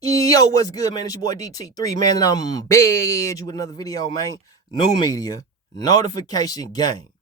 Yo, what's good, man? It's your boy DT3, man, and I'm back with another video, man. New media, notification game.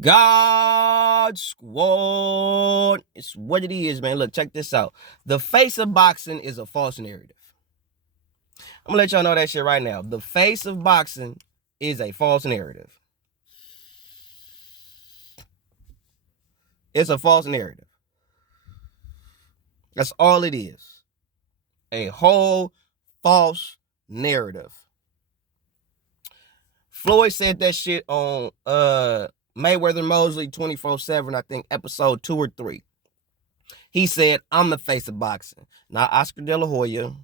God Squad. It's what it is, man. Look, check this out. The face of boxing is a false narrative. I'm gonna let y'all know that shit right now. The face of boxing is a false narrative. It's a false narrative. That's all it is. A whole false narrative. Floyd said that shit on Mayweather Mosley 24/7, I think episode 2 or 3. He said, I'm the face of boxing. Not Oscar De La Hoya,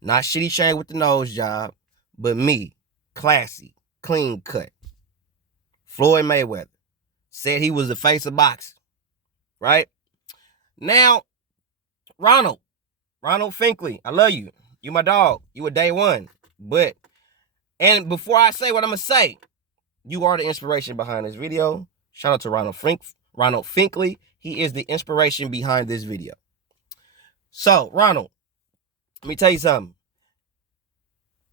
not Shitty Shane with the nose job, but me, classy, clean cut. Floyd Mayweather said he was the face of boxing, right? Now, Ronald Finkley, I love you. You my dog. You a day one. And before I say what I'm going to say, you are the inspiration behind this video. Shout out to Ronald Finkley. He is the inspiration behind this video. So, Ronald, let me tell you something.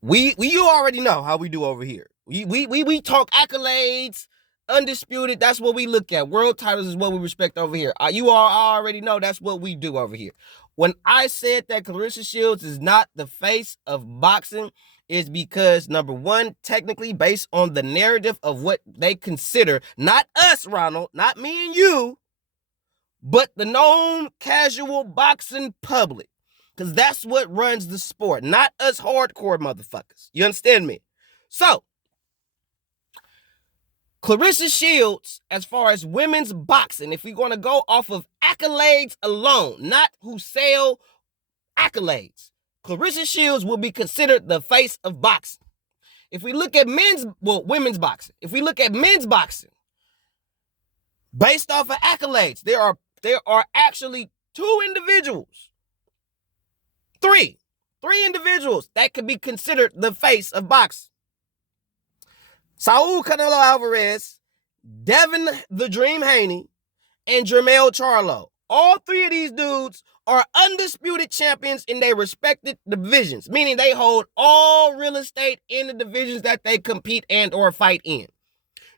You already know how we do over here. We talk accolades, undisputed. That's what we look at. World titles is what we respect over here. You all already know that's what we do over here. When I said that Claressa Shields is not the face of boxing, is because, number one, technically based on the narrative of what they consider, not us, Ronald, not me and you, but the known casual boxing public. Because that's what runs the sport, not us hardcore motherfuckers. You understand me? So, Claressa Shields, as far as women's boxing, if we're going to go off of accolades alone, not who sell accolades, Claressa Shields will be considered the face of boxing. If we look at women's boxing, if we look at men's boxing, based off of accolades, there are actually three individuals that could be considered the face of boxing. Saul Canelo Alvarez, Devin the Dream Haney, and Jermell Charlo. All three of these dudes are undisputed champions in their respective divisions, meaning they hold all real estate in the divisions that they compete and or fight in.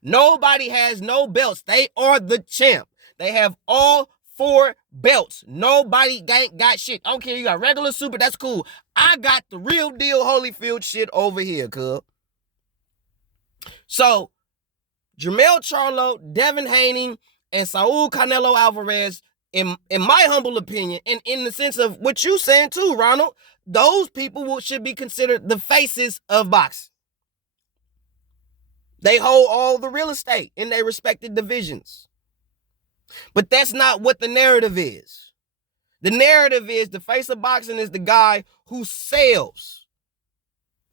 Nobody has no belts. They are the champ. They have all 4 belts. Nobody got shit. I don't care. You got regular, super. That's cool. I got the real deal Holyfield shit over here, cuz. So, Jermell Charlo, Devin Haney, and Saul Canelo Alvarez, in my humble opinion, and in the sense of what you saying too, Ronald, those people should be considered the faces of boxing. They hold all the real estate in their respective divisions. But that's not what the narrative is. The narrative is the face of boxing is the guy who sells.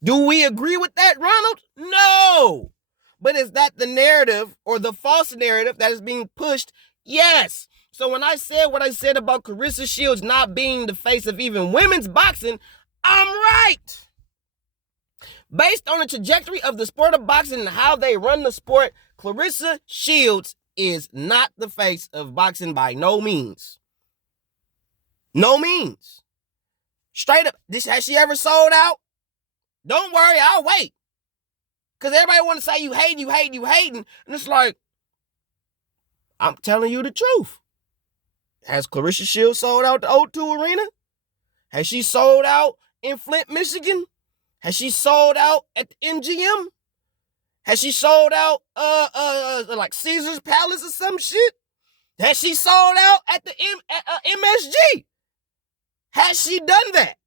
Do we agree with that, Ronald? No. But is that the narrative or the false narrative that is being pushed? Yes. So when I said what I said about Claressa Shields not being the face of even women's boxing, I'm right. Based on the trajectory of the sport of boxing and how they run the sport, Claressa Shields is not the face of boxing by no means. No means. Straight up, has she ever sold out? Don't worry, I'll wait. Because everybody want to say you hating. And it's like, I'm telling you the truth. Has Claressa Shields sold out the O2 Arena? Has she sold out in Flint, Michigan? Has she sold out at the MGM? Has she sold out like Caesar's Palace or some shit? Has she sold out at the MSG? Has she done that?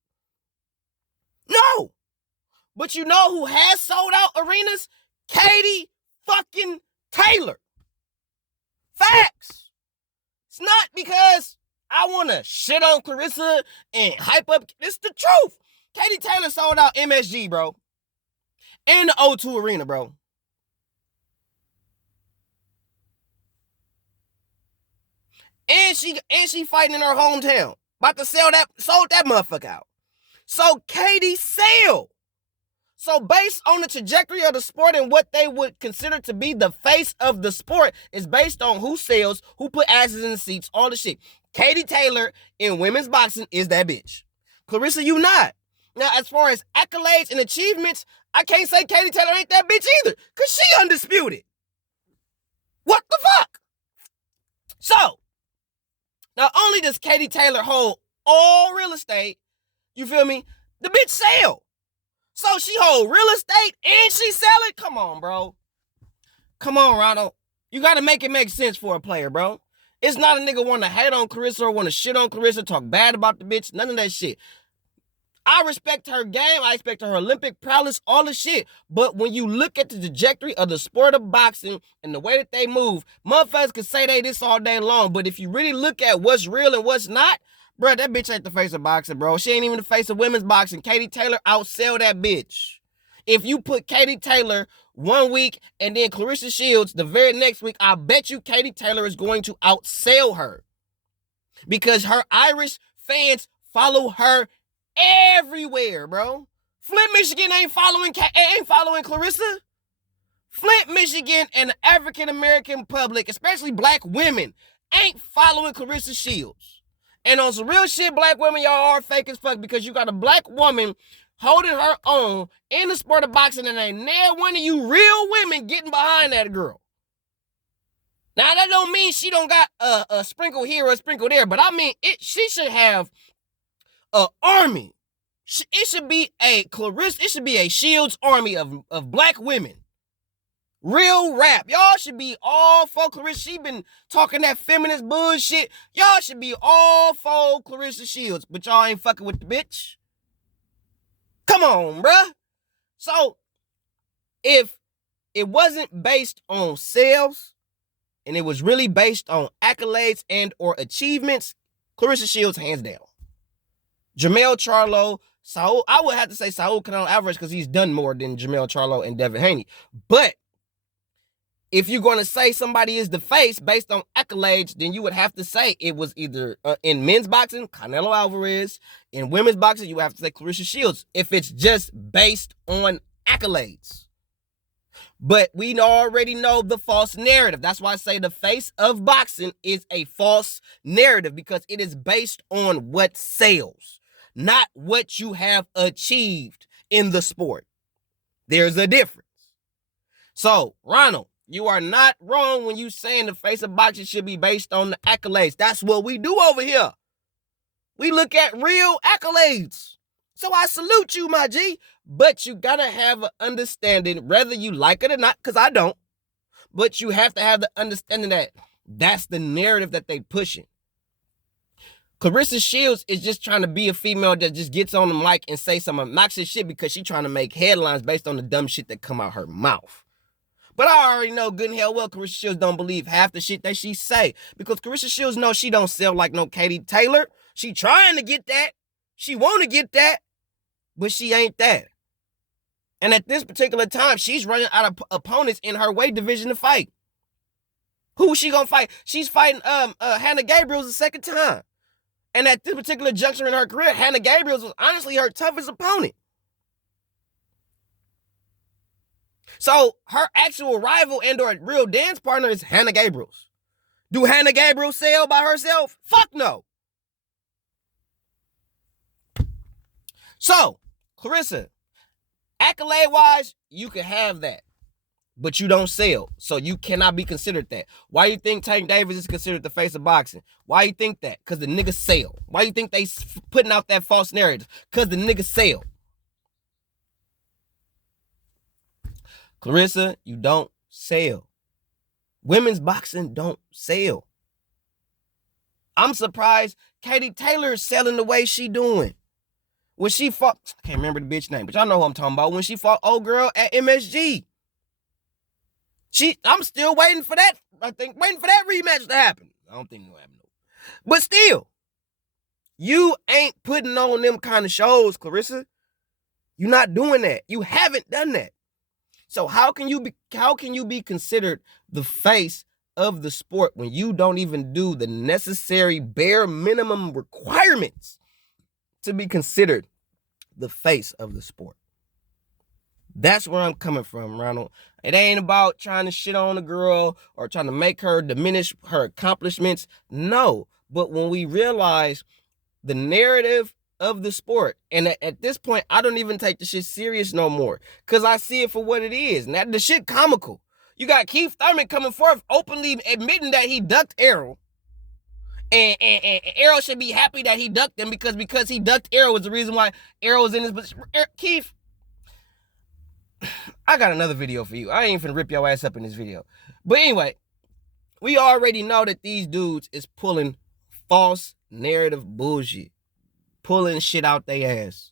No. But you know who has sold out arenas? Katie fucking Taylor. Facts. It's not because I want to shit on Claressa and hype up. It's the truth. Katie Taylor sold out MSG, bro. And the O2 Arena, bro. And she fighting in her hometown. About to sold that motherfucker out. So Katie sell. So based on the trajectory of the sport and what they would consider to be the face of the sport is based on who sells, who put asses in the seats, all the shit. Katie Taylor in women's boxing is that bitch. Claressa, you not. Now, as far as accolades and achievements, I can't say Katie Taylor ain't that bitch either, because she undisputed. What the fuck? So, not only does Katie Taylor hold all real estate, you feel me? The bitch sell. So she hold real estate and she sell it? Come on, bro. Come on, Ronald. You got to make it make sense for a player, bro. It's not a nigga want to hate on Claressa or want to shit on Claressa, talk bad about the bitch. None of that shit. I respect her game. I respect her Olympic prowess, all the shit. But when you look at the trajectory of the sport of boxing and the way that they move, motherfuckers can say they this all day long. But if you really look at what's real and what's not, bro, that bitch ain't the face of boxing, bro. She ain't even the face of women's boxing. Katie Taylor outsell that bitch. If you put Katie Taylor 1 week and then Claressa Shields the very next week, I bet you Katie Taylor is going to outsell her. Because her Irish fans follow her everywhere, bro. Flint, Michigan ain't following Claressa. Flint, Michigan and the African-American public, especially black women, ain't following Claressa Shields. And on some real shit, black women, y'all are fake as fuck because you got a black woman holding her own in the sport of boxing and ain't near one of you real women getting behind that girl. Now, that don't mean she don't got a sprinkle here or a sprinkle there, but I mean, she should have an army. It should be a Claressa, it should be a Shields army of black women. Real rap. Y'all should be all for Claressa. She been talking that feminist bullshit. Y'all should be all for Claressa Shields, but y'all ain't fucking with the bitch. Come on, bruh. So, if it wasn't based on sales, and it was really based on accolades and or achievements, Claressa Shields, hands down. Jermell Charlo, Saul, I would have to say Saul Canelo Alvarez because he's done more than Jermell Charlo and Devin Haney. But if you're going to say somebody is the face based on accolades, then you would have to say it was either in men's boxing, Canelo Alvarez. In women's boxing, you have to say Claressa Shields if it's just based on accolades. But we already know the false narrative. That's why I say the face of boxing is a false narrative because it is based on what sells, not what you have achieved in the sport. There's a difference. So, Ronald, you are not wrong when you saying the face of boxing should be based on the accolades. That's what we do over here. We look at real accolades. So I salute you, my G. But you gotta have an understanding, whether you like it or not, because I don't. But you have to have the understanding that that's the narrative that they pushing. Claressa Shields is just trying to be a female that just gets on the mic and say some obnoxious shit because she's trying to make headlines based on the dumb shit that come out her mouth. But I already know good and hell well Claressa Shields don't believe half the shit that she say. Because Claressa Shields knows she don't sell like no Katie Taylor. She trying to get that. She want to get that. But she ain't that. And at this particular time, she's running out of opponents in her weight division to fight. Who is she gonna fight? She's fighting Hannah Gabriels the second time. And at this particular juncture in her career, Hannah Gabriels was honestly her toughest opponent. So her actual rival and or real dance partner is Hannah Gabriels. Do Hannah Gabriels sell by herself? Fuck no. So, Claressa, accolade-wise, you can have that, but you don't sell, so you cannot be considered that. Why you think Tank Davis is considered the face of boxing? Why you think that? Because the niggas sell. Why you think they putting out that false narrative? Because the niggas sell. Claressa, you don't sell. Women's boxing don't sell. I'm surprised Katie Taylor is selling the way she doing. When she fought, I can't remember the bitch name, but y'all know who I'm talking about. When she fought old girl at MSG. I'm still waiting for that. Waiting for that rematch to happen. I don't think it's gonna happen. But still, you ain't putting on them kind of shows, Claressa. You're not doing that. You haven't done that. So how can you be considered the face of the sport when you don't even do the necessary bare minimum requirements to be considered the face of the sport? That's where I'm coming from, Ronald. It ain't about trying to shit on a girl or trying to make her diminish her accomplishments. No. But when we realize the narrative of the sport. And at this point, I don't even take the shit serious no more. Cause I see it for what it is. And that the shit comical. You got Keith Thurman coming forth openly admitting that he ducked Errol. And Errol should be happy that he ducked him because he ducked Errol was the reason why Errol was in his position. Keith, I got another video for you. I ain't finna rip your ass up in this video. But anyway, we already know that these dudes is pulling false narrative bullshit. Pulling shit out their ass.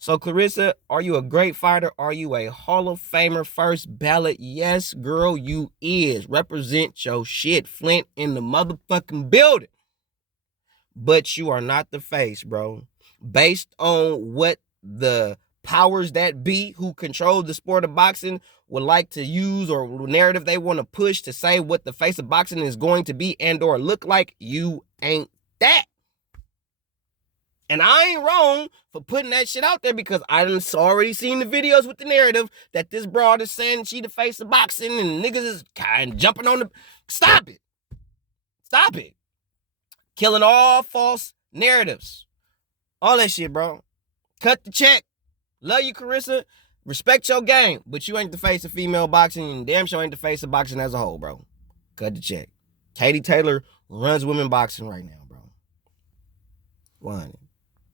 So Claressa, are you a great fighter? Are you a Hall of Famer first ballot? Yes, girl, you is. Represent your shit. Flint in the motherfucking building. But you are not the face, bro. Based on what the powers that be who control the sport of boxing would like to use or narrative they want to push to say what the face of boxing is going to be and or look like, you ain't that. And I ain't wrong for putting that shit out there because I done already seen the videos with the narrative that this broad is saying she the face of boxing and niggas is kind of jumping on the... Stop it. Stop it. Killing all false narratives. All that shit, bro. Cut the check. Love you, Claressa. Respect your game. But you ain't the face of female boxing and damn sure ain't the face of boxing as a whole, bro. Cut the check. Katie Taylor runs women boxing right now, bro. 100.